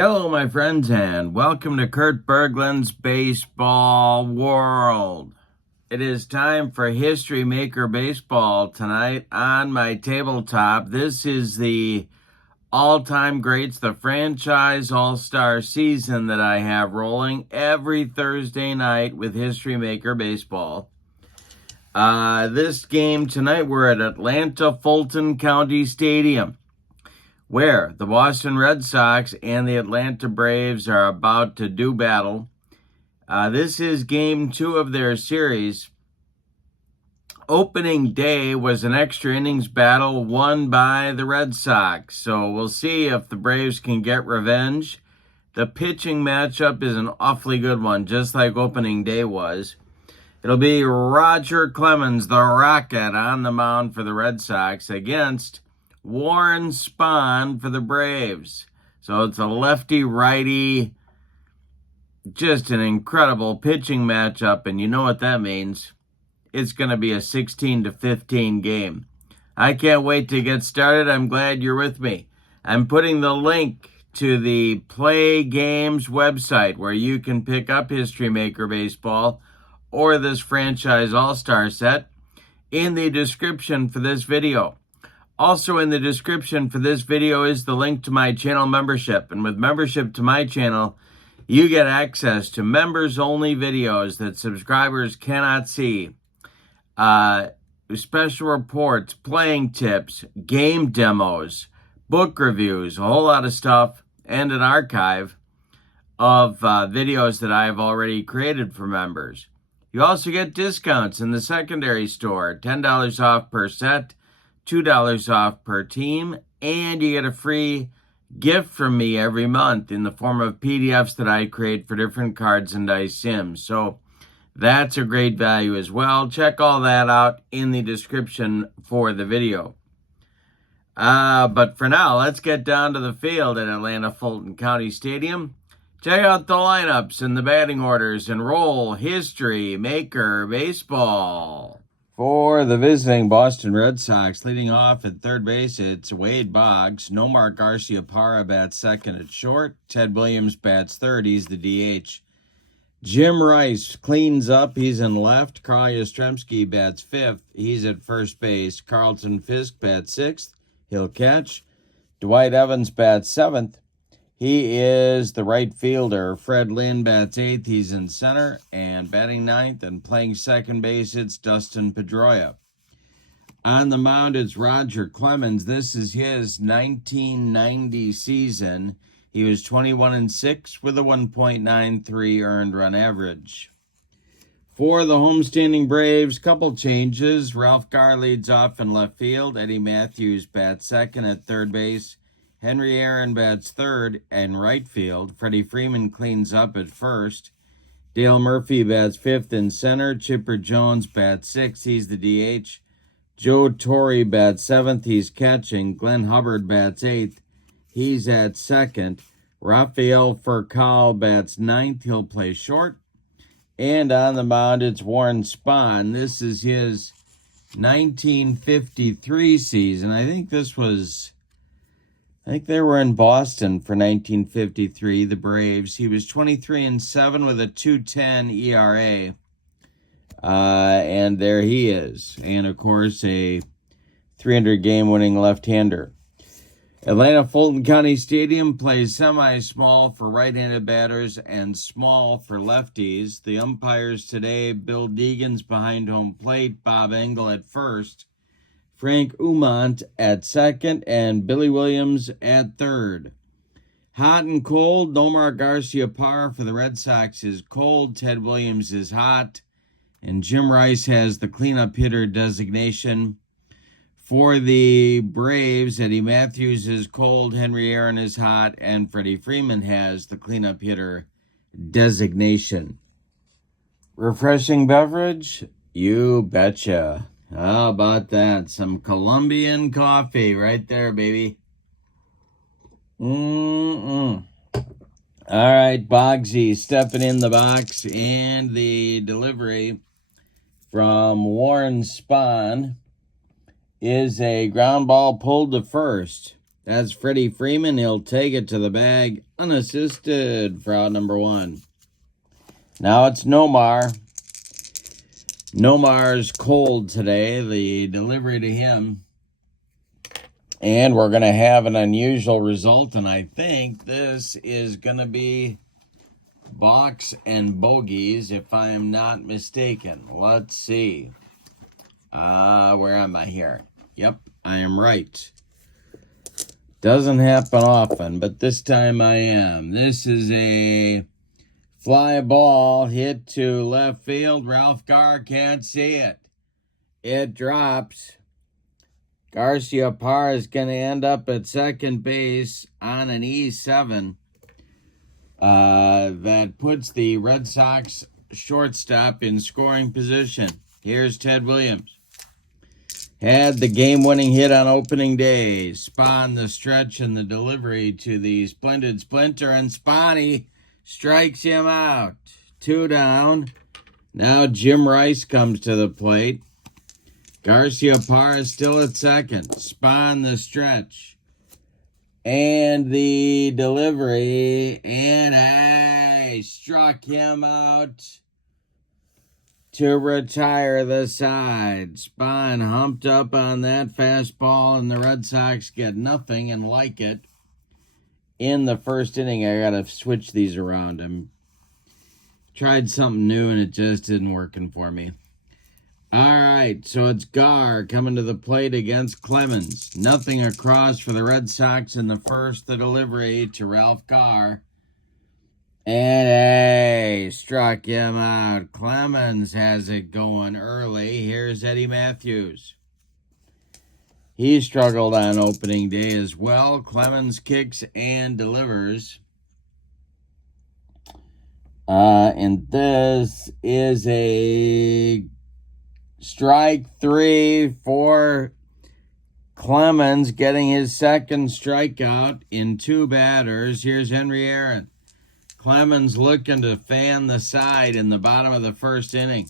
Hello, my friends, and welcome to Kurt Berglund's Baseball World. It is time for History Maker Baseball tonight on my tabletop. This is the all-time greats, the franchise all-star season that I have rolling every Thursday night with History Maker Baseball. This game tonight, we're at Atlanta Fulton County Stadium, where the Boston Red Sox and the Atlanta Braves are about to do battle. This is game 2 of their series. Opening day was an extra innings battle won by the Red Sox, so we'll see if the Braves can get revenge. The pitching matchup is an awfully good one, just like opening day was. It'll be Roger Clemens, the Rocket, on the mound for the Red Sox against Warren Spahn for the Braves. So it's a lefty-righty, just an incredible pitching matchup, and you know what that means. It's going to be a 16-15 game. I can't wait to get started. I'm glad you're with me. I'm putting the link to the Play Games website where you can pick up History Maker Baseball or this franchise all-star set in the description for this video. Also in the description for this video is the link to my channel membership. And with membership to my channel, you get access to members-only videos that subscribers cannot see. Special reports, playing tips, game demos, book reviews, a whole lot of stuff, and an archive of videos that I have already created for members. You also get discounts in the secondary store, $10 off per set, $2 off per team, and you get a free gift from me every month in the form of PDFs that I create for different cards and dice sims. So that's a great value as well. Check all that out in the description for the video. But for now, let's get down to the field at Atlanta Fulton County Stadium. Check out the lineups and the batting orders and roll History Maker Baseball. For the visiting Boston Red Sox, leading off at third base, it's Wade Boggs. Nomar Garciaparra bats second at short. Ted Williams bats third. He's the DH. Jim Rice cleans up. He's in left. Carl Yastrzemski bats fifth. He's at first base. Carlton Fisk bats sixth. He'll catch. Dwight Evans bats seventh. He is the right fielder. Fred Lynn bats eighth. He's in center. And batting ninth and playing second base, it's Dustin Pedroia. On the mound, it's Roger Clemens. This is his 1990 season. He was 21-6 with a 1.93 earned run average. For the homestanding Braves, couple changes. Ralph Garr leads off in left field. Eddie Matthews bats second at third base. Henry Aaron bats third and right field. Freddie Freeman cleans up at first. Dale Murphy bats fifth in center. Chipper Jones bats sixth. He's the DH. Joe Torre bats seventh. He's catching. Glenn Hubbard bats eighth. He's at second. Rafael Furcal bats ninth. He'll play short. And on the mound, it's Warren Spahn. This is his 1953 season. I think they were in Boston for 1953, the Braves. He was 23-7 with a 2.10 ERA. And there he is. And, of course, a 300-game winning left-hander. Atlanta Fulton County Stadium plays semi-small for right-handed batters and small for lefties. The umpires today, Bill Deegan's behind home plate, Bob Engel at first, Frank Umont at second, and Billy Williams at third. Hot and cold, Nomar Garciaparra for the Red Sox is cold, Ted Williams is hot, and Jim Rice has the cleanup hitter designation. For the Braves, Eddie Matthews is cold, Henry Aaron is hot, and Freddie Freeman has the cleanup hitter designation. Refreshing beverage? You betcha. How about that? Some Colombian coffee right there, baby. All right, Boggsy stepping in the box, and the delivery from Warren Spahn is a ground ball pulled to first. That's Freddie Freeman. He'll take it to the bag unassisted for out number 1. Now it's Nomar. Nomar's cold today. The delivery to him. And we're going to have an unusual result, and I think this is going to be box and bogeys, if I am not mistaken. Let's see. Where am I here? Yep, I am right. Doesn't happen often, but this time I am. This is a fly ball hit to left field. Ralph Garr can't see it. It drops. Garcia Parr is going to end up at second base on an E7. That puts the Red Sox shortstop in scoring position. Here's Ted Williams. Had the game-winning hit on opening day. Spahn the stretch and the delivery to the splendid Splinter, and Spahny strikes him out. 2 down. Now Jim Rice comes to the plate. Garcia Parr is still at second. Spahn the stretch. And the delivery. And I struck him out to retire the side. Spahn humped up on that fastball, and the Red Sox get nothing and like it. In the first inning, I got to switch these around. I tried something new, and it just didn't working for me. All right, so it's Garr coming to the plate against Clemens. Nothing across for the Red Sox in the first. The delivery to Ralph Garr. And struck him out. Clemens has it going early. Here's Eddie Matthews. He struggled on opening day as well. Clemens kicks and delivers. And this is a strike 3 for Clemens, getting his second strikeout in 2 batters. Here's Henry Aaron. Clemens looking to fan the side in the bottom of the first inning.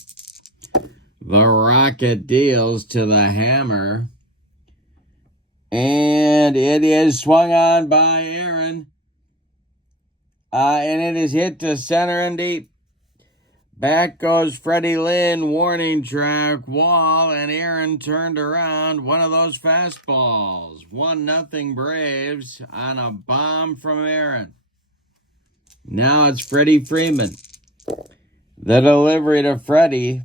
The Rocket deals to the hammer. And it is swung on by Aaron. And it is hit to center and deep. Back goes Freddie Lynn, warning track, wall, and Aaron turned around. One of those fastballs. 1-0 Braves on a bomb from Aaron. Now it's Freddie Freeman. The delivery to Freddie.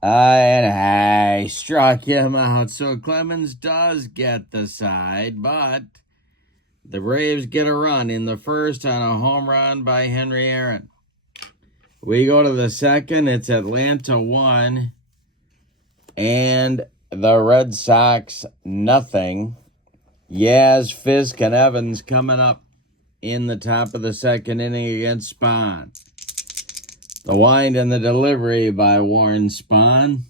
And I struck him out. So Clemens does get the side, but the Braves get a run in the first on a home run by Henry Aaron. We go to the second. It's Atlanta 1 and the Red Sox nothing. Yaz, Fisk, and Evans coming up in the top of the second inning against Spahn. The wind and the delivery by Warren Spahn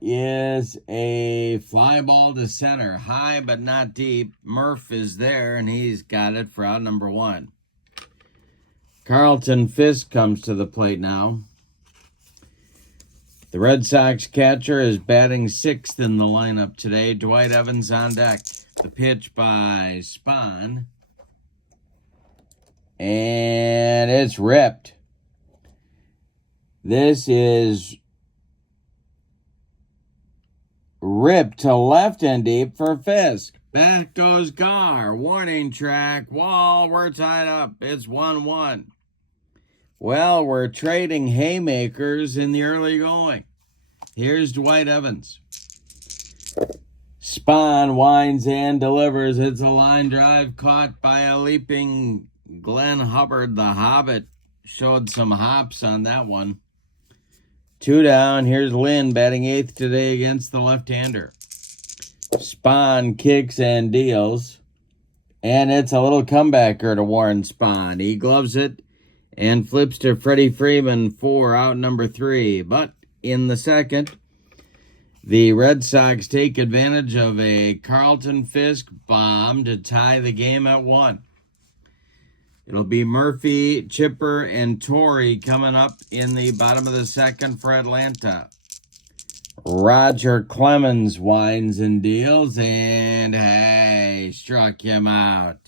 is a fly ball to center. High but not deep. Murph is there, and he's got it for out number 1. Carlton Fisk comes to the plate now. The Red Sox catcher is batting 6th in the lineup today. Dwight Evans on deck. The pitch by Spahn. And it's ripped. This is ripped to left and deep for Fisk. Back goes Garr. Warning track. Wall. We're tied up. It's 1-1. Well, we're trading haymakers in the early going. Here's Dwight Evans. Spahn winds and delivers. It's a line drive caught by a leaping Glenn Hubbard. The Hobbit showed some hops on that one. 2 down. Here's Lynn batting 8th today against the left-hander. Spahn kicks and deals. And it's a little comebacker to Warren Spahn. He gloves it and flips to Freddie Freeman for out number 3. But in the second, the Red Sox take advantage of a Carlton Fisk bomb to tie the game at 1. It'll be Murphy, Chipper, and Torrey coming up in the bottom of the second for Atlanta. Roger Clemens winds and deals, and hey, struck him out.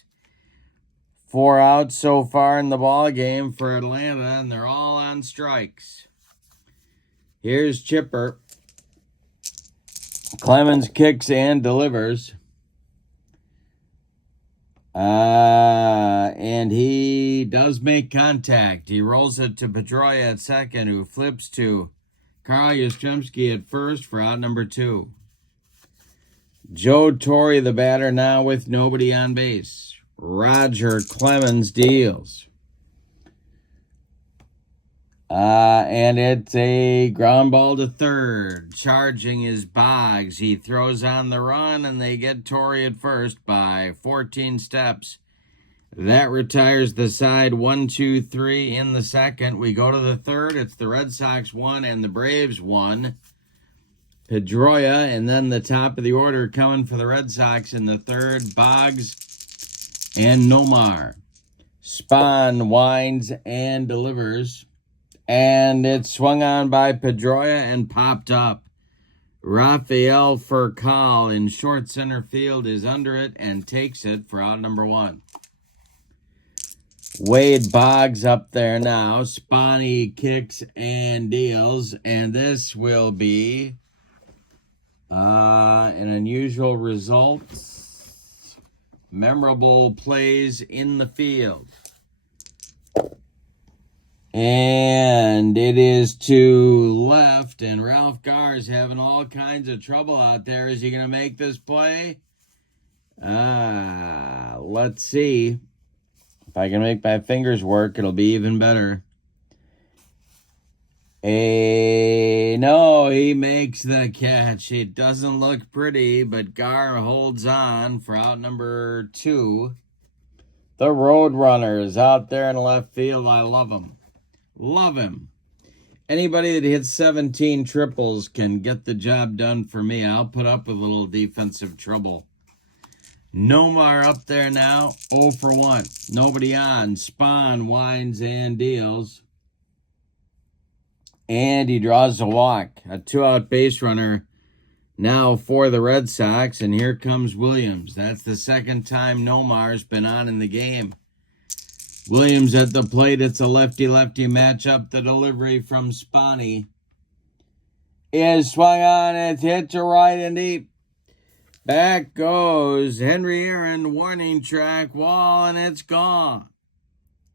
4 outs so far in the ball game for Atlanta, and they're all on strikes. Here's Chipper. Clemens kicks and delivers. And he does make contact. He rolls it to Pedroia at second, who flips to Carl Yastrzemski at first for out number 2. Joe Torre, the batter, now with nobody on base. Roger Clemens deals. And it's a ground ball to third. Charging is Boggs. He throws on the run, and they get Torre at first by 14 steps. That retires the side 1, 2, 3 in the second. We go to the third. It's the Red Sox 1 and the Braves 1. Pedroia, and then the top of the order coming for the Red Sox in the third, Boggs and Nomar. Spahn winds and delivers. And it's swung on by Pedroia and popped up. Rafael Furcal in short center field is under it and takes it for out number 1. Wade Boggs up there now. Spahn kicks and deals. And this will be an unusual result. Memorable plays in the field. And it is to left, and Ralph Garr's having all kinds of trouble out there. Is he going to make this play? Let's see. If I can make my fingers work, it'll be even better. No, he makes the catch. It doesn't look pretty, but Gar holds on for out number 2. The Roadrunner is out there in left field. I love him. Love him. Anybody that hits 17 triples can get the job done for me. I'll put up with a little defensive trouble. Nomar up there now, 0 for 1. Nobody on. Spahn winds and deals. And he draws a walk. A 2-out base runner now for the Red Sox. And here comes Williams. That's the second time Nomar's been on in the game. Williams at the plate. It's a lefty-lefty matchup. The delivery from Spahn is swung on. It's hit to right and deep. Back goes Henry Aaron. Warning track wall, and it's gone.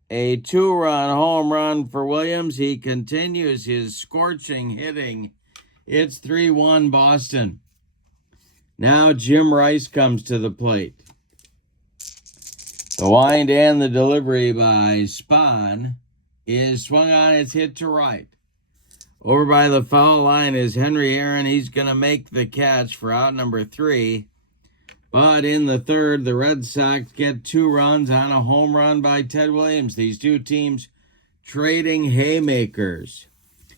A 2-run home run for Williams. He continues his scorching hitting. It's 3-1 Boston. Now Jim Rice comes to the plate. The wind and the delivery by Spahn is swung on. It's hit to right. Over by the foul line is Henry Aaron. He's going to make the catch for out number 3. But in the third, the Red Sox get 2 runs on a home run by Ted Williams. These two teams trading haymakers.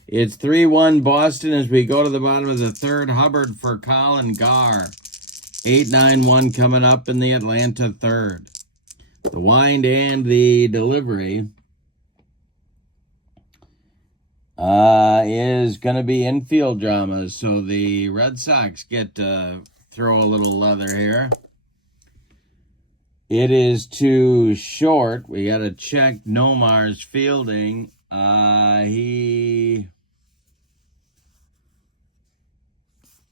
It's 3-1 Boston as we go to the bottom of the third. Hubbard for Colin Gar. 8-9-1 coming up in the Atlanta third. The wind and the delivery is going to be infield drama. So the Red Sox get to throw a little leather here. It is too short. We got to check Nomar's fielding.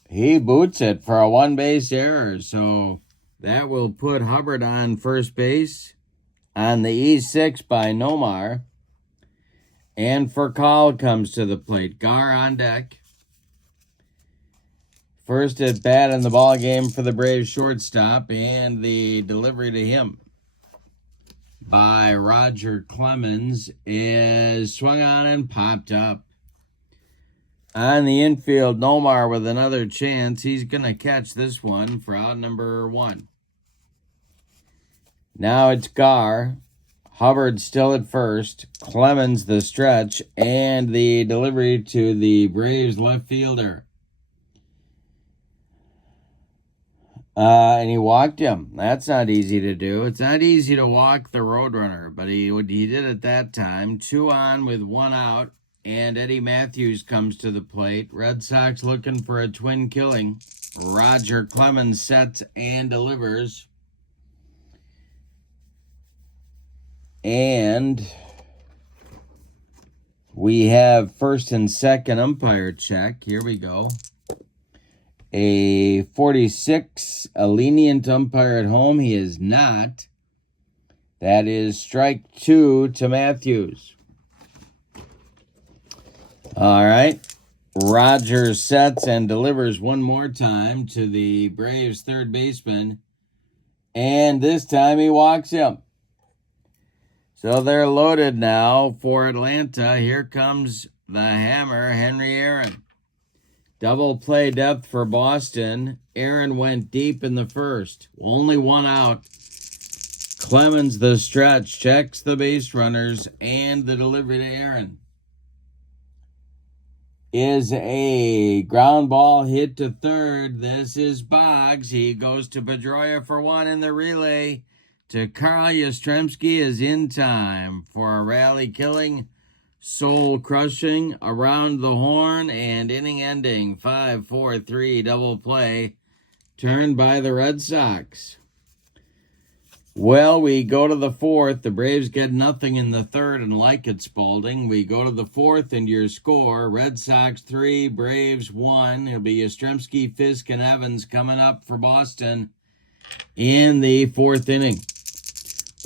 He boots it for a 1-base error. So that will put Hubbard on first base on the E6 by Nomar. And Furcal comes to the plate. Gar on deck. First at bat in the ball game for the Braves shortstop, and the delivery to him by Roger Clemens is swung on and popped up. On the infield, Nomar with another chance. He's going to catch this one for out number 1. Now it's Gar. Hubbard still at first. Clemens the stretch. And the delivery to the Braves left fielder. And he walked him. That's not easy to do. It's not easy to walk the Roadrunner, but he did it that time. 2 on with 1 out. and Eddie Matthews comes to the plate. Red Sox looking for a twin killing. Roger Clemens sets and delivers. And we have first and second umpire check. Here we go. A 46, a lenient umpire at home. He is not. That is strike 2 to Matthews. All right. Roger sets and delivers one more time to the Braves third baseman. And this time he walks him. So they're loaded now for Atlanta. Here comes the hammer, Henry Aaron. Double play depth for Boston. Aaron went deep in the first. Only one out. Clemens, the stretch, checks the base runners, and the delivery to Aaron is a ground ball hit to third. This is Boggs. He goes to Pedroia for one in the relay to Carl Yastrzemski is in time for a rally killing, soul crushing, around the horn, and inning ending 5-4-3 double play turned by the Red Sox. Well, we go to the fourth. The Braves get nothing in the third and like it, Spalding. We go to the fourth and your score, Red Sox 3, Braves 1. It'll be Yastrzemski, Fisk, and Evans coming up for Boston in the fourth inning.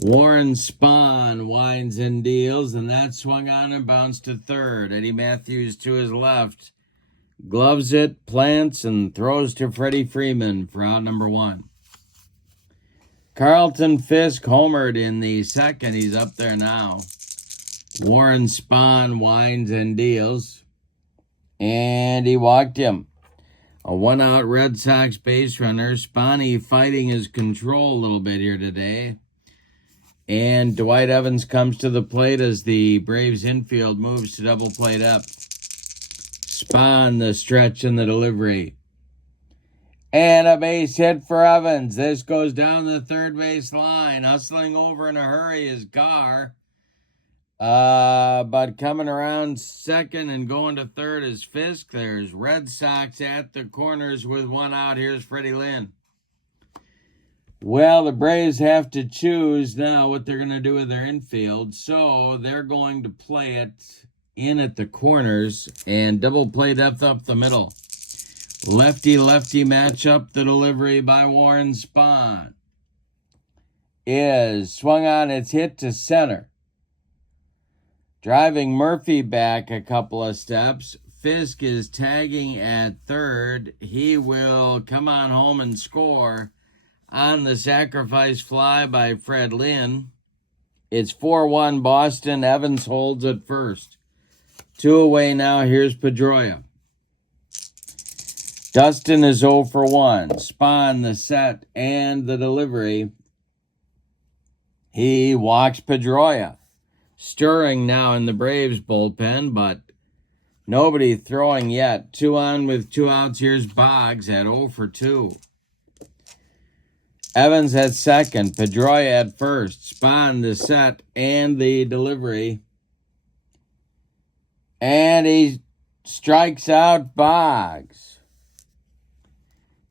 Warren Spahn winds and deals, and that swung on and bounced to third. Eddie Matthews to his left. Gloves it, plants, and throws to Freddie Freeman for out number 1. Carlton Fisk homered in the second. He's up there now. Warren Spahn winds and deals, and he walked him. A one-out Red Sox base runner. Spahny fighting his control a little bit here today. And Dwight Evans comes to the plate as the Braves infield moves to double play depth. Spahn, the stretch and the delivery. And a base hit for Evans. This goes down the third base line. Hustling over in a hurry is Gar. But coming around second and going to third is Fisk. There's Red Sox at the corners with one out. Here's Freddie Lynn. Well, the Braves have to choose now what they're going to do with their infield. So they're going to play it in at the corners and double play depth up the middle. Lefty-lefty matchup. The delivery by Warren Spahn is swung on. It's hit to center. Driving Murphy back a couple of steps. Fisk is tagging at third. He will come on home and score on the sacrifice fly by Fred Lynn. It's 4-1 Boston. Evans holds at first. 2 away now. Here's Pedroia. Dustin is 0 for 1. Spahn, the set and the delivery. He walks Pedroia. Stirring now in the Braves bullpen, but nobody throwing yet. 2 on with 2 outs. Here's Boggs at 0 for 2. Evans at second. Pedroia at first. Spahn, the set and the delivery. And he strikes out Boggs.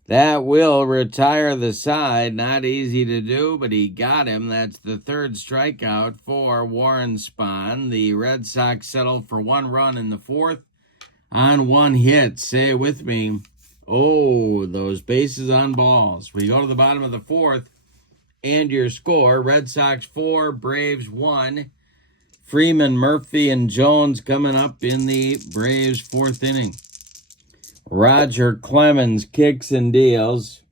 That will retire the side. Not easy to do, but he got him. That's the third strikeout for Warren Spahn. The Red Sox settle for 1 run in the fourth on 1 hit. Say it with me. Oh, those bases on balls. We go to the bottom of the fourth, and your score, Red Sox 4, Braves 1. Freeman, Murphy, and Jones coming up in the Braves' fourth inning. Roger Clemens kicks and deals.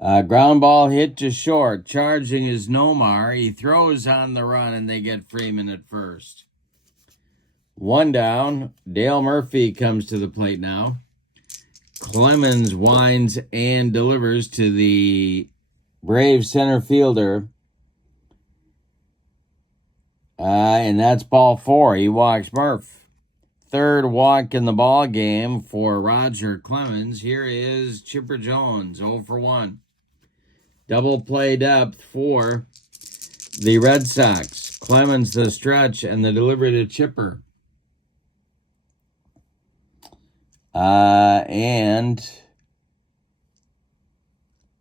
Ground ball hit to short. Charging is Nomar. He throws on the run, and they get Freeman at first. 1 down. Dale Murphy comes to the plate now. Clemens winds and delivers to the Braves center fielder. And that's ball 4. He walks Murph. Third walk in the ball game for Roger Clemens. Here is Chipper Jones, 0 for 1. Double play depth for the Red Sox. Clemens the stretch and the delivery to Chipper. And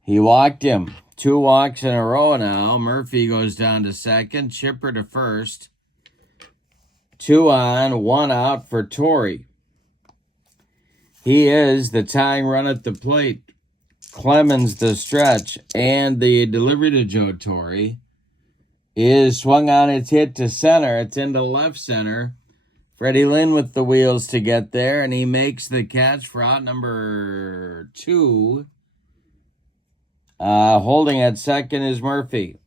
he walked him. 2 walks in a row now. Murphy goes down to second. Chipper to first. 2 on, 1 out for Torrey. He is the tying run at the plate. Clemens the stretch. And the delivery to Joe Torrey is swung on. It's hit to center. It's into left center. Freddie Lynn with the wheels to get there, and he makes the catch for out number 2. Holding at second is Murphy.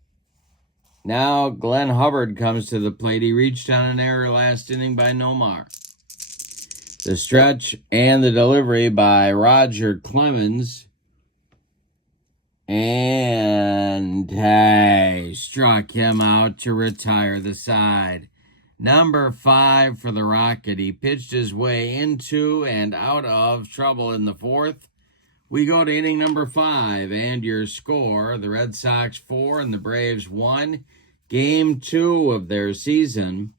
Now Glenn Hubbard comes to the plate. He reached on an error last inning by Nomar. The stretch and the delivery by Roger Clemens. And he struck him out to retire the side. Number 5 for the Rocket. He pitched his way into and out of trouble in the 4th. We go to inning number 5, and your score, the Red Sox 4 and the Braves 1. Game 2 of their season.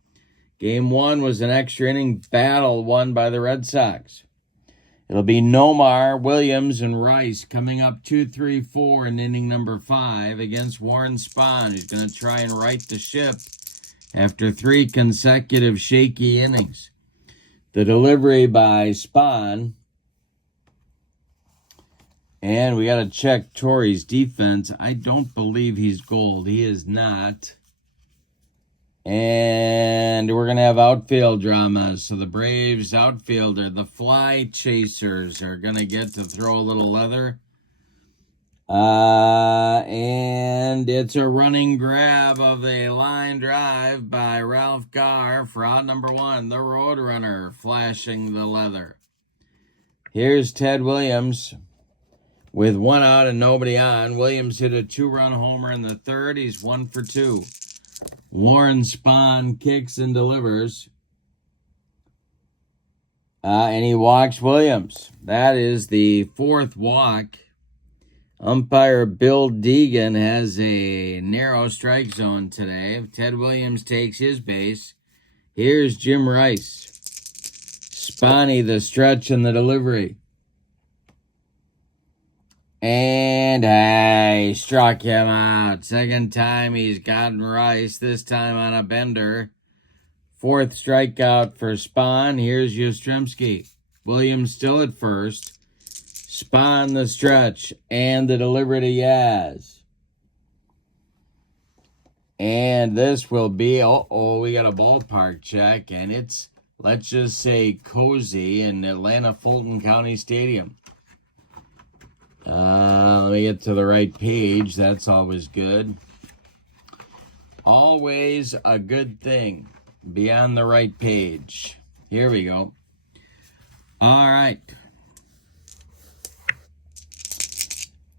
Game 1 was an extra inning battle won by the Red Sox. It'll be Nomar, Williams, and Rice coming up 2-3-4 in inning number 5 against Warren Spahn, who's going to try and right the ship after 3 consecutive shaky innings. The delivery by Spahn. And we got to check Torrey's defense. I don't believe he's gold. He is not. And we're going to have outfield dramas. So the Braves outfielder, the Fly Chasers, are going to get to throw a little leather. And it's a running grab of a line drive by Ralph Garr for out number 1, the Roadrunner, flashing the leather. Here's Ted Williams with 1 out and nobody on. Williams hit a 2-run homer in the 3rd. He's 1 for 2. Warren Spahn kicks and delivers. And he walks Williams. That is the 4th walk. Umpire Bill Deegan has a narrow strike zone today. Ted Williams takes his base. Here's Jim Rice. Spahny the stretch and the delivery. And he struck him out. Second time he's gotten Rice, this time on a bender. 4th strikeout for Spahn. Here's Yastrzemski. Williams still at first. Spahn the stretch and the delivery to Yaz. And this will be, we got a ballpark check, and it's, let's just say, cozy in Atlanta Fulton County Stadium. Let me get to the right page. That's always good. Always a good thing. Be on the right page. Here we go. All right.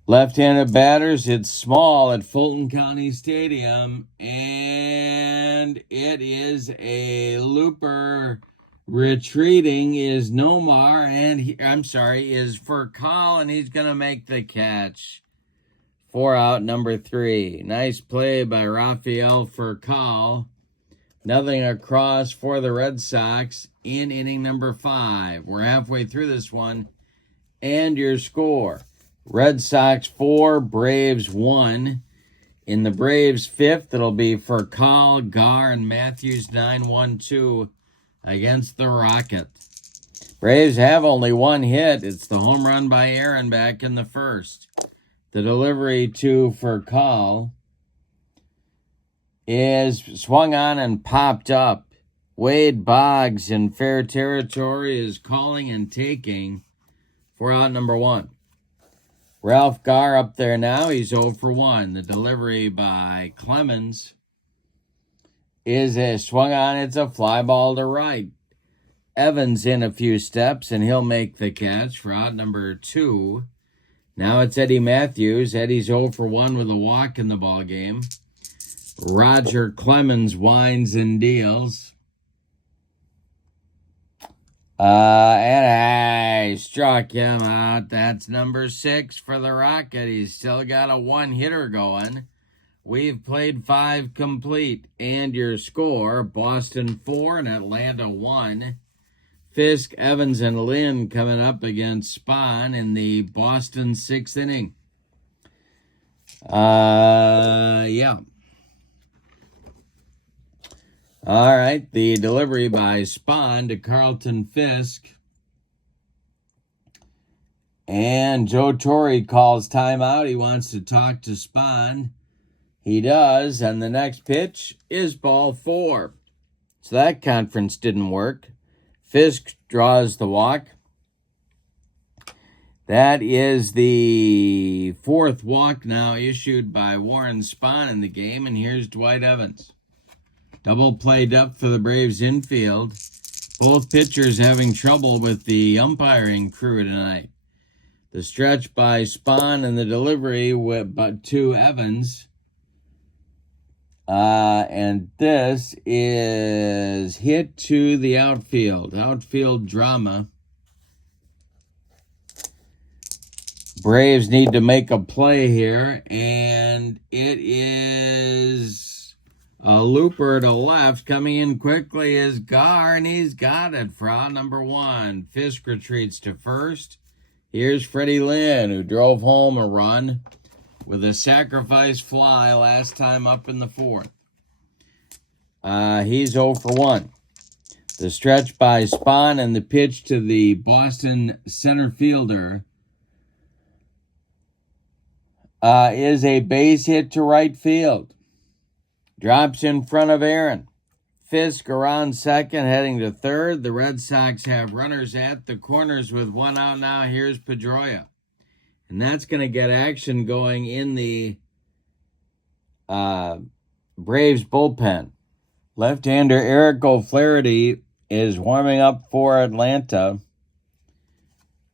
Left-handed batters, it's small at Fulton County Stadium, and it is a looper. Retreating is Nomar, and is Furcal, and he's going to make the catch. 4 out, number 3. Nice play by Rafael Furcal. Nothing across for the Red Sox in inning number 5. We're halfway through this one, and your score. Red Sox 4, Braves 1. In the Braves 5th, it'll be Furcal, Garr, and Matthews 9-1-2 against the Rocket. Braves have only 1 hit. It's the home run by Aaron back in the 1st. The delivery to Furcal is swung on and popped up. Wade Boggs in fair territory is calling and taking for out number 1. Ralph Garr up there now. He's 0 for 1. The delivery by Clemens is swung on. It's a fly ball to right. Evans in a few steps, and he'll make the catch for out number 2. Now it's Eddie Matthews. Eddie's 0 for 1 with a walk in the ball game. Roger Clemens winds and deals. And I struck him out. That's number 6 for the Rocket. He's still got a 1-hitter going. We've played 5 complete. And your score, Boston 4 and Atlanta 1. Fisk, Evans, and Lynn coming up against Spahn in the Boston 6th inning. Yeah. All right, the delivery by Spahn to Carlton Fisk. And Joe Torre calls timeout. He wants to talk to Spahn. He does, and the next pitch is ball 4. So that conference didn't work. Fisk draws the walk. That is the 4th walk now issued by Warren Spahn in the game, and here's Dwight Evans. Double play depth for the Braves infield. Both pitchers having trouble with the umpiring crew tonight. The stretch by Spahn and the delivery to Evans. And this is hit to the outfield. Outfield drama. Braves need to make a play here, and it is a looper to left. Coming in quickly is Gar, and he's got it for out number 1. Fisk retreats to first. Here's Freddie Lynn, who drove home a run with a sacrifice fly last time up in the 4th. He's 0 for 1. The stretch by Spahn and the pitch to the Boston center fielder is a base hit to right field. Drops in front of Aaron. Fisk around second, heading to third. The Red Sox have runners at the corners with 1 out now. Here's Pedroia. And that's going to get action going in the Braves bullpen. Left-hander Eric O'Flaherty is warming up for Atlanta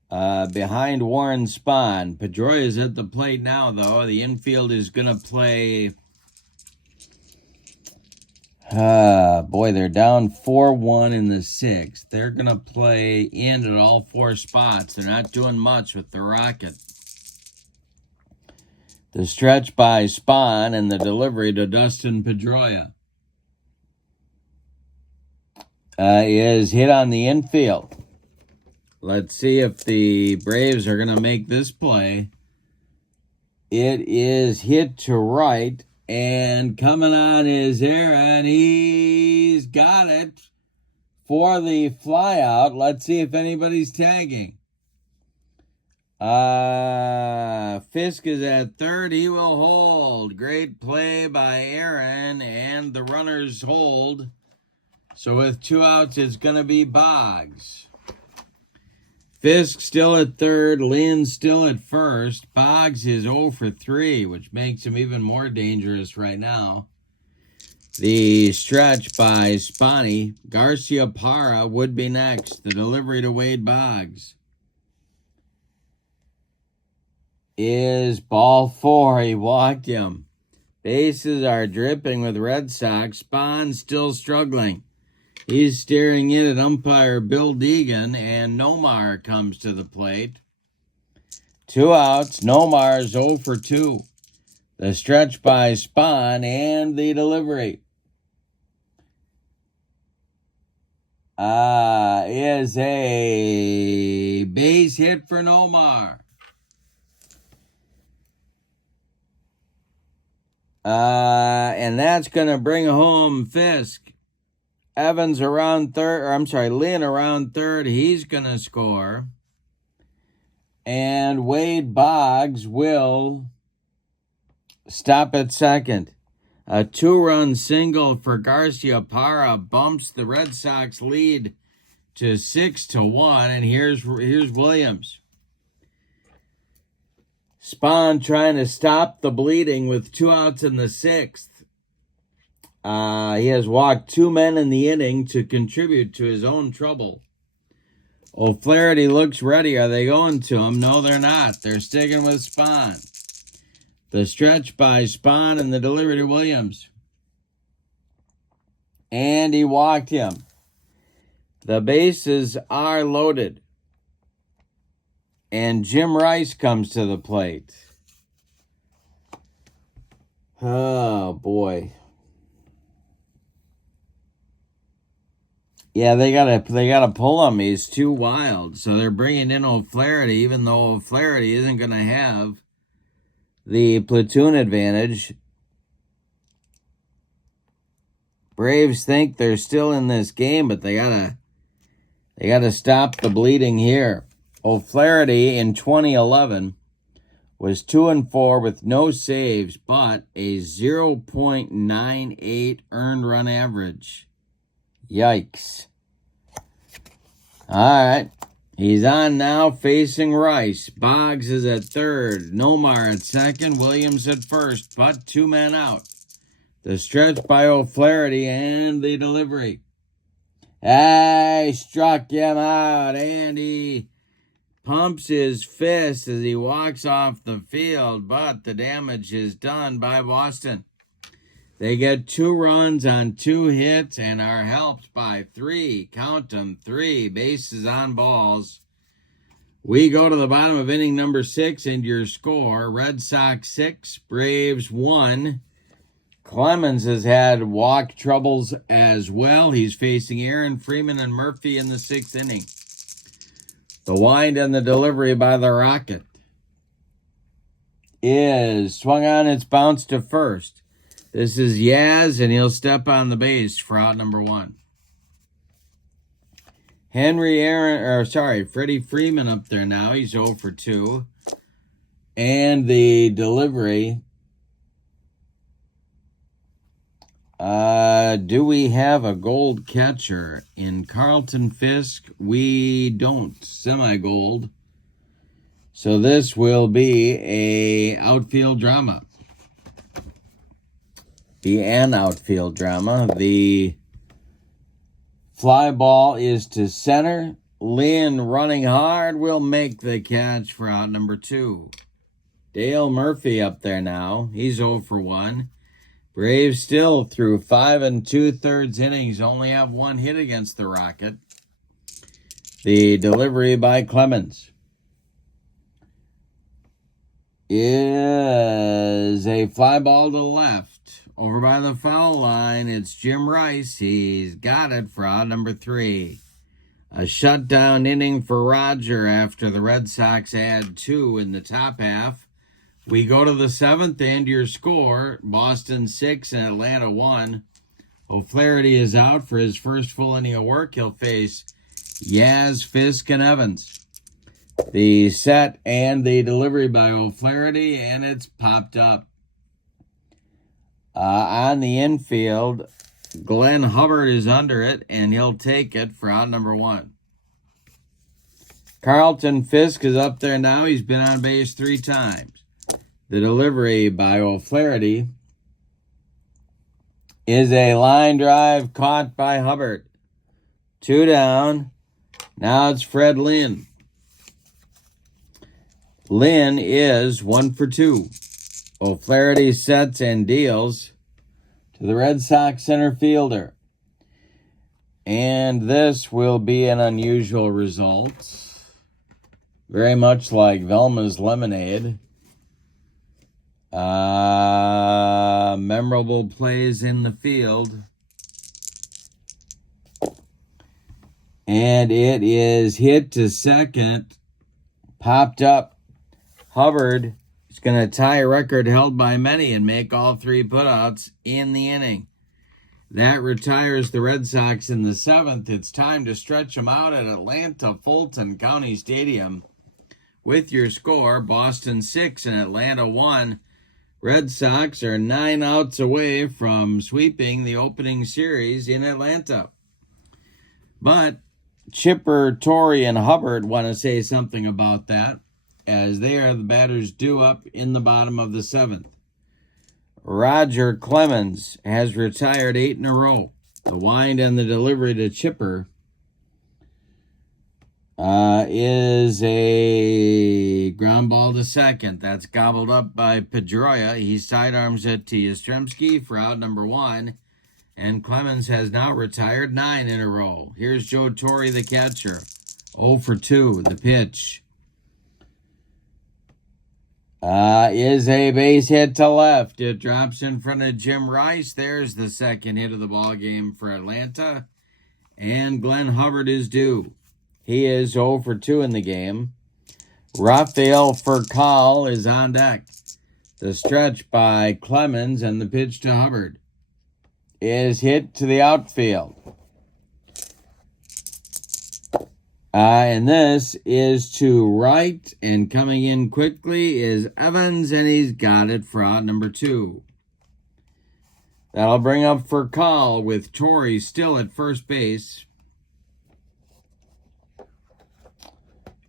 behind Warren Spahn. Pedroia is at the plate now, though. The infield is going to play... boy, they're down 4-1 in the 6th. They're going to play in at all 4 spots. They're not doing much with the Rocket. The stretch by Spahn and the delivery to Dustin Pedroia is hit on the infield. Let's see if the Braves are going to make this play. It is hit to right. And coming on is Aaron. He's got it for the flyout. Let's see if anybody's tagging. Fisk is at third. He will hold. Great play by Aaron. And the runners hold. So with 2 outs, it's going to be Boggs. Fisk still at third, Lynn still at first. Boggs is 0 for 3, which makes him even more dangerous right now. The stretch by Spahn. Garcia Parra would be next. The delivery to Wade Boggs is ball 4. He walked him. Bases are dripping with Red Sox. Spahn still struggling. He's staring in at umpire Bill Deegan, and Nomar comes to the plate. 2 outs. Nomar is 0 for 2. The stretch by Spahn and the delivery is a base hit for Nomar. And that's going to bring home Fisk. Evans around third, Lynn around third. He's going to score. And Wade Boggs will stop at second. A 2-run single for Garcia Parra bumps the Red Sox lead to 6-1. And here's Williams. Spahn trying to stop the bleeding with 2 outs in the 6th. He has walked 2 men in the inning to contribute to his own trouble. O'Flaherty looks ready. Are they going to him? No, they're not. They're sticking with Spahn. The stretch by Spahn and the delivery to Williams. And he walked him. The bases are loaded. And Jim Rice comes to the plate. Oh, boy. Yeah, they gotta pull him. He's too wild. So they're bringing in O'Flaherty, even though O'Flaherty isn't going to have the platoon advantage. Braves think they're still in this game, but they gotta stop the bleeding here. O'Flaherty in 2011 was 2-4 with no saves, but a 0.98 earned run average. Yikes. All right. He's on now facing Rice. Boggs is at third. Nomar at second. Williams at first, but 2 men out. The stretch by O'Flaherty and the delivery. I struck him out, and he pumps his fist as he walks off the field, but the damage is done by Boston. They get 2 runs on 2 hits and are helped by 3, count them, 3 bases on balls. We go to the bottom of inning number 6, and your score, Red Sox 6, Braves 1. Clemens has had walk troubles as well. He's facing Aaron Freeman and Murphy in the 6th inning. The wind and the delivery by the Rocket is swung on. It's bounced to first. This is Yaz, and he'll step on the base for out number 1. Freddie Freeman up there now. He's 0 for 2. And the delivery. Do we have a gold catcher? In Carlton Fisk, we don't. Semi-gold. So this will be a outfield drama. An outfield drama. The fly ball is to center. Lynn running hard will make the catch for out number 2. Dale Murphy up there now. He's 0 for 1. Braves still through 5 2/3 innings only have 1 hit against the Rocket. The delivery by Clemens is a fly ball to the left. Over by the foul line, it's Jim Rice. He's got it for out number 3. A shutdown inning for Roger after the Red Sox add 2 in the top half. We go to the 7th, and your score, Boston 6 and Atlanta 1. O'Flaherty is out for his first full inning of work. He'll face Yaz, Fisk, and Evans. The set and the delivery by O'Flaherty, and it's popped up. On the infield, Glenn Hubbard is under it, and he'll take it for out number 1. Carlton Fisk is up there now. He's been on base 3 times. The delivery by O'Flaherty is a line drive caught by Hubbard. 2 down. Now it's Fred Lynn. Lynn is 1 for 2. O'Flaherty sets and deals to the Red Sox center fielder. And this will be an unusual result. Very much like Velma's Lemonade. Memorable plays in the field. And it is hit to second. Popped up. Hubbard is going to tie a record held by many and make all 3 putouts in the inning. That retires the Red Sox in the 7th. It's time to stretch them out at Atlanta Fulton County Stadium. With your score, Boston 6 and Atlanta 1. Red Sox are 9 outs away from sweeping the opening series in Atlanta. But Chipper, Torrey, and Hubbard want to say something about that, as they are the batters due up in the bottom of the 7th. Roger Clemens has retired 8 in a row. The wind and the delivery to Chipper is a ground ball to second. That's gobbled up by Pedroia. He sidearms it to Yastrzemski for out number 1. And Clemens has now retired 9 in a row. Here's Joe Torre, the catcher. 0 for 2. The pitch is a base hit to left. It drops in front of Jim Rice. There's the second hit of the ball game for Atlanta. and Glenn Hubbard is due. He is 0 for 2 in the game. Rafael Furcal is on deck. The stretch by Clemens and the pitch to Hubbard is hit to the outfield. And this is to right, and coming in quickly is Evans, and he's got it for out number 2. That'll bring up Furcal with Torrey still at first base.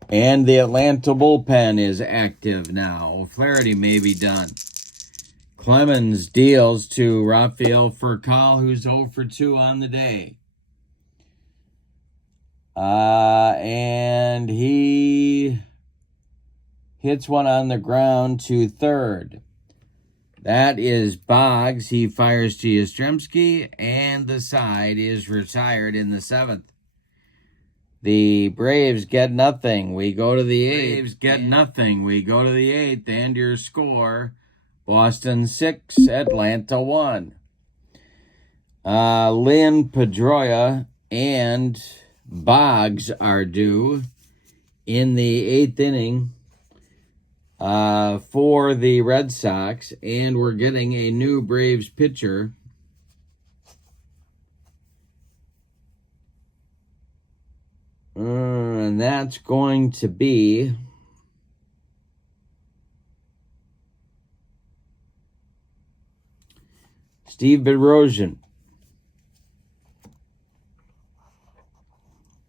And the Atlanta bullpen is active now. Flaherty may be done. Clemens deals to Rafael Furcal, who's 0 for 2 on the day. And he hits one on the ground to third. That is Boggs. He fires to Yastrzemski, and the side is retired in the 7th. The Braves get nothing. We go to the 8th. We go to the 8th, and your score: Boston 6, Atlanta 1. Lynn Pedroia and Boggs are due in the 8th inning for the Red Sox, and we're getting a new Braves pitcher. And that's going to be Steve Bedrosian.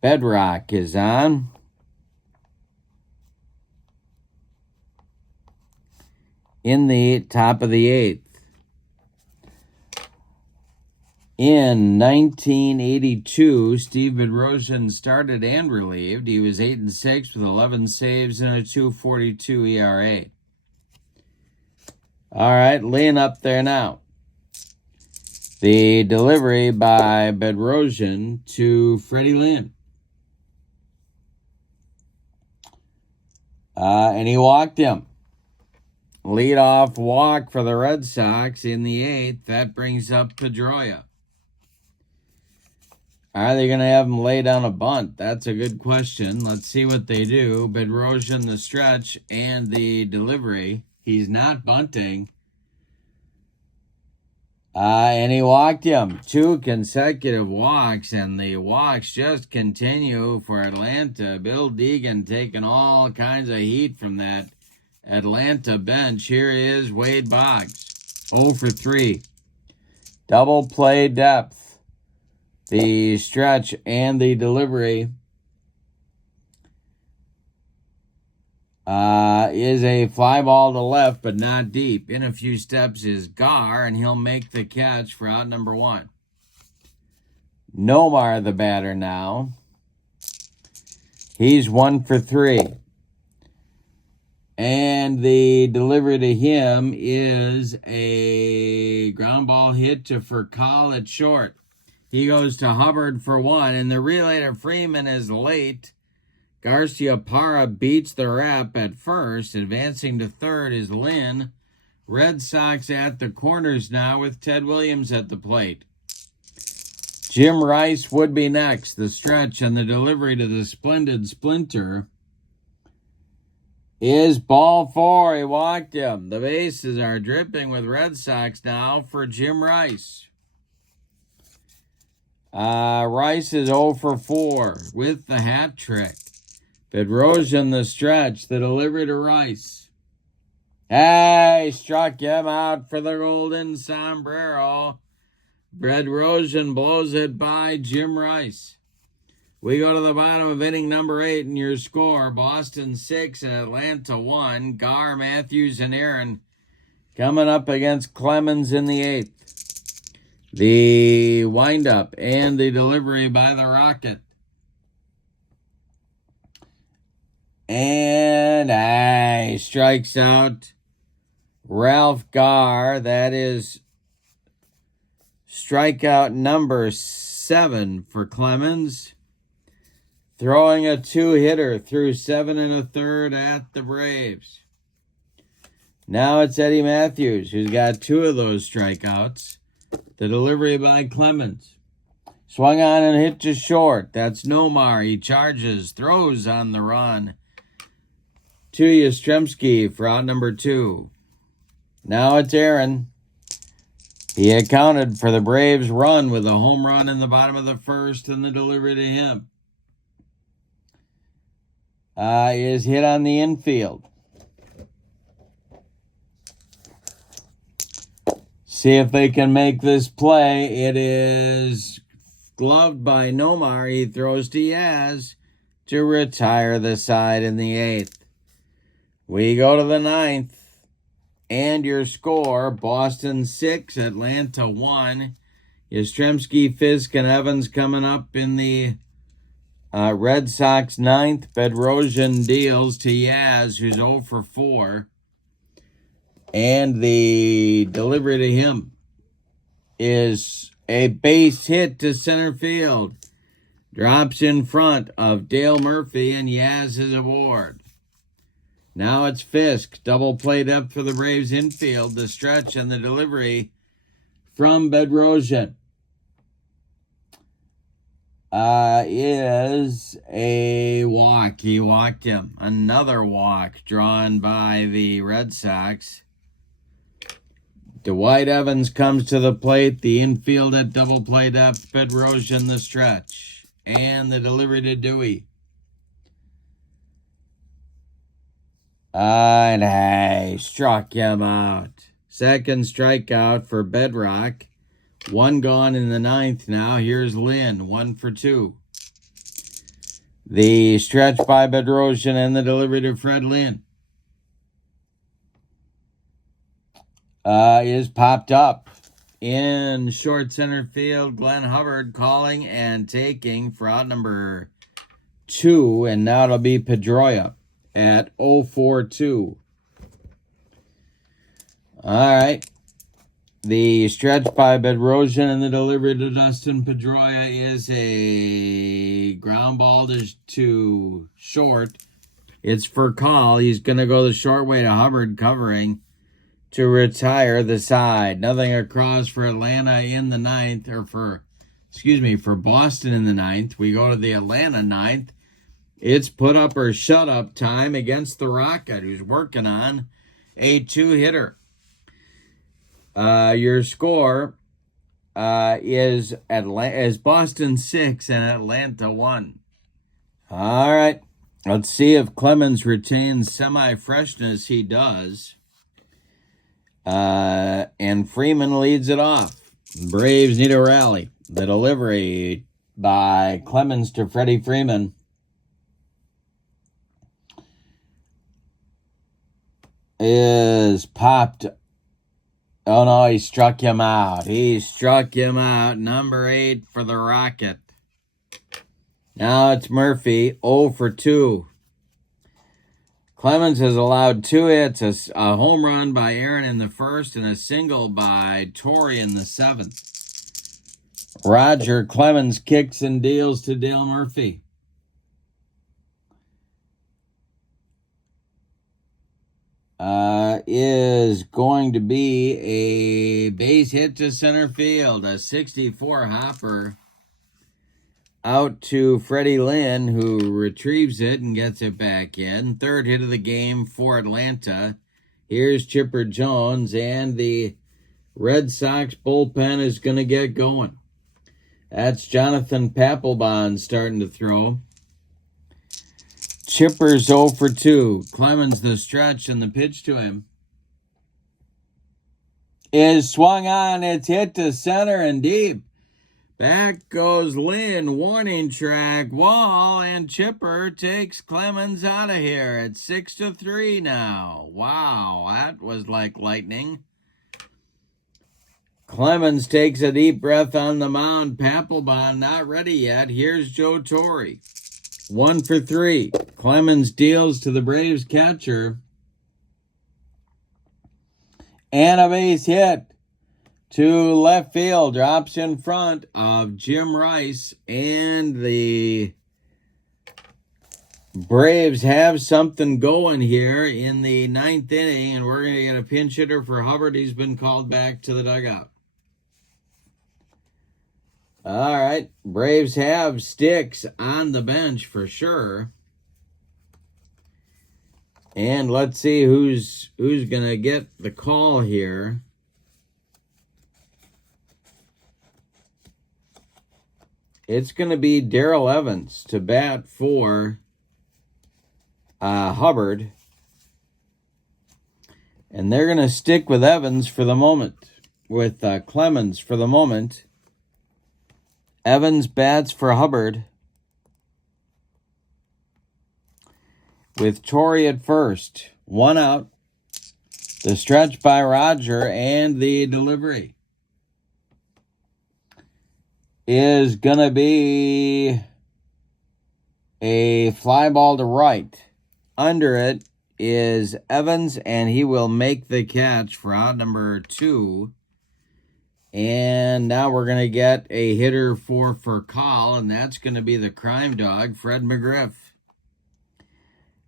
Bedrock is on. In the top of the 8th. In 1982, Steve Bedrosian started and relieved. He was 8-6 with 11 saves and a 2.42 ERA. All right, Lynn up there now. The delivery by Bedrosian to Freddie Lynn. And he walked him. Leadoff walk for the Red Sox in the 8th. That brings up Pedroia. Are they going to have him lay down a bunt? That's a good question. Let's see what they do. Bedrosian the stretch and the delivery. He's not bunting. And he walked him. 2 consecutive walks, and the walks just continue for Atlanta. Bill Deegan taking all kinds of heat from that Atlanta bench. Here is Wade Boggs. 0 for 3. Double play depth. The stretch and the delivery is a fly ball to left, but not deep. In a few steps is Gar, and he'll make the catch for out number 1. Nomar, the batter now. He's 1 for 3. And the delivery to him is a ground ball hit to Furcal at short. He goes to Hubbard for 1, and the relay to Freeman is late. Garcia Parra beats the rep at first. Advancing to third is Lynn. Red Sox at the corners now with Ted Williams at the plate. Jim Rice would be next. The stretch and the delivery to the splendid Splinter is ball 4. He walked him. The bases are dripping with Red Sox now for Jim Rice. Rice is 0 for 4 with the hat trick. Bedrosian the stretch, the delivery to Rice. Hey, struck him out for the golden sombrero. Bedrosian blows it by Jim Rice. We go to the bottom of inning number 8, and your score: Boston 6 and Atlanta 1. Gar, Matthews, and Aaron coming up against Clemens in the 8th. The windup and the delivery by the Rocket. And strikes out Ralph Gar. That is strikeout number 7 for Clemens. Throwing a 2-hitter through 7 1/3 at the Braves. Now it's Eddie Matthews, who's got 2 of those strikeouts. The delivery by Clemens. Swung on and hit to short. That's Nomar. He charges, throws on the run to Yastrzemski for out number 2. Now it's Aaron. He accounted for the Braves' run with a home run in the bottom of the first, and the delivery to him is hit on the infield. See if they can make this play. It is gloved by Nomar. He throws to Yaz to retire the side in the 8th. We go to the 9th. And your score, Boston 6, Atlanta 1. Yastrzemski, Fisk, and Evans coming up in the Red Sox 9th. Bedrosian deals to Yaz, who's 0 for 4. And the delivery to him is a base hit to center field. Drops in front of Dale Murphy and Yaz's award. Now it's Fisk. Double play depth for the Braves infield. The stretch and the delivery from Bedrosian is a walk. He walked him. Another walk drawn by the Red Sox. Dwight Evans comes to the plate. The infield at double play depth. Bedrosian the stretch. And the delivery to Dewey. And hey, struck him out. Second strikeout for Bedrock. 1 gone in the 9th now. Here's Lynn, 1 for 2. The stretch by Bedrosian and the delivery to Fred Lynn is popped up. In short center field, Glenn Hubbard calling and taking for out number 2. And now it'll be Pedroia at 0-4-2. All right. The stretch by Bedrosian and the delivery to Dustin Pedroia is a ground ball to short. It's for call. He's going to go the short way to Hubbard covering to retire the side. Nothing across for Atlanta in the 9th, or for Boston in the 9th. We go to the Atlanta 9th. It's put up or shut up time against the Rocket, who's working on a 2-hitter. Your score is Boston 6 and Atlanta 1. All right. Let's see if Clemens retains semi-freshness. He does. And Freeman leads it off. Braves need a rally. The delivery by Clemens to Freddie Freeman is popped. Oh no, he struck him out. Number 8 for the Rocket. Now it's Murphy, 0 for 2. Clemens has allowed 2 hits, a home run by Aaron in the 1st and a single by Torrey in the 7th. Roger Clemens kicks and deals to Dale Murphy. Is going to be a base hit to center field, a 64 hopper out to Freddie Lynn, who retrieves it and gets it back in. 3rd hit of the game for Atlanta. Here's Chipper Jones, and the Red Sox bullpen is going to get going. That's Jonathan Papelbon starting to throw. Chipper's 0 for 2. Clemens the stretch, and the pitch to him is swung on. It's hit to center and deep. Back goes Lynn. Warning track, wall, and Chipper takes Clemens out of here at 6-3 now. Wow, that was like lightning. Clemens takes a deep breath on the mound. Papelbon not ready yet. Here's Joe Torre. 1 for 3. Clemens deals to the Braves catcher. And a base hit to left field. Drops in front of Jim Rice. And the Braves have something going here in the 9th inning. And we're going to get a pinch hitter for Hubbard. He's been called back to the dugout. All right. Braves have Sticks on the bench for sure. And let's see who's going to get the call here. It's going to be Darrell Evans to bat for Hubbard. And they're going to stick with Evans for the moment, with Clemens for the moment. Evans bats for Hubbard, with Torrey at first. 1 out. The stretch by Roger, and the delivery is going to be a fly ball to right. Under it is Evans, and he will make the catch for out number 2. And now we're going to get a hitter for call, and that's going to be the crime dog, Fred McGriff.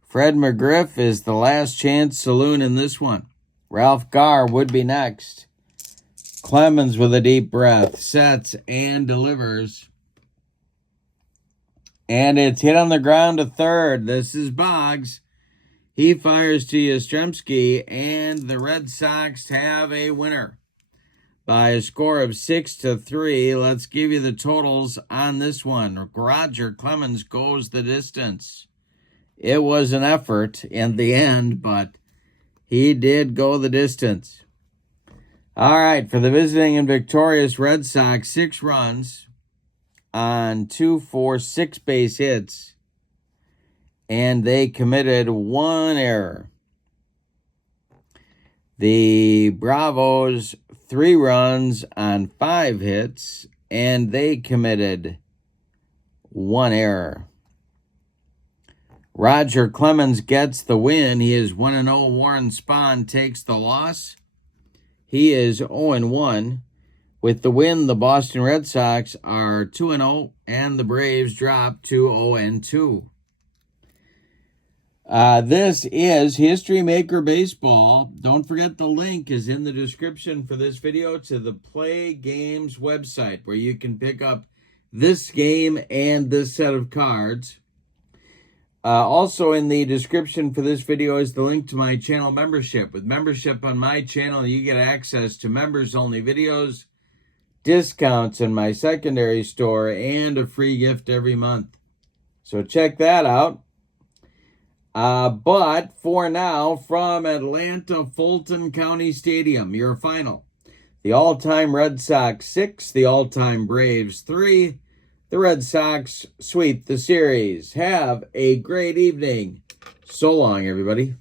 Fred McGriff is the last chance saloon in this one. Ralph Garr would be next. Clemens with a deep breath, sets and delivers. And it's hit on the ground to third. This is Boggs. He fires to Yastrzemski, and the Red Sox have a winner by a score of 6-3. Let's give you the totals on this one. Roger Clemens goes the distance. It was an effort in the end, but he did go the distance. All right, for the visiting and victorious Red Sox, 6 runs on 2 for 6 base hits, and they committed 1 error. The Bravos, 3 runs on 5 hits, and they committed 1 error. Roger Clemens gets the win. He is 1-0. Warren Spahn takes the loss. He is 0-1. With the win, the Boston Red Sox are 2-0, and the Braves drop to 0-2. This is History Maker Baseball. Don't forget the link is in the description for this video to the Play Games website, where you can pick up this game and this set of cards. Also in the description for this video is the link to my channel membership. With membership on my channel, you get access to members-only videos, discounts in my secondary store, and a free gift every month. So check that out. But for now, from Atlanta Fulton County Stadium, your final. The all-time Red Sox 6, the all-time Braves 3. The Red Sox sweep the series. Have a great evening. So long, everybody.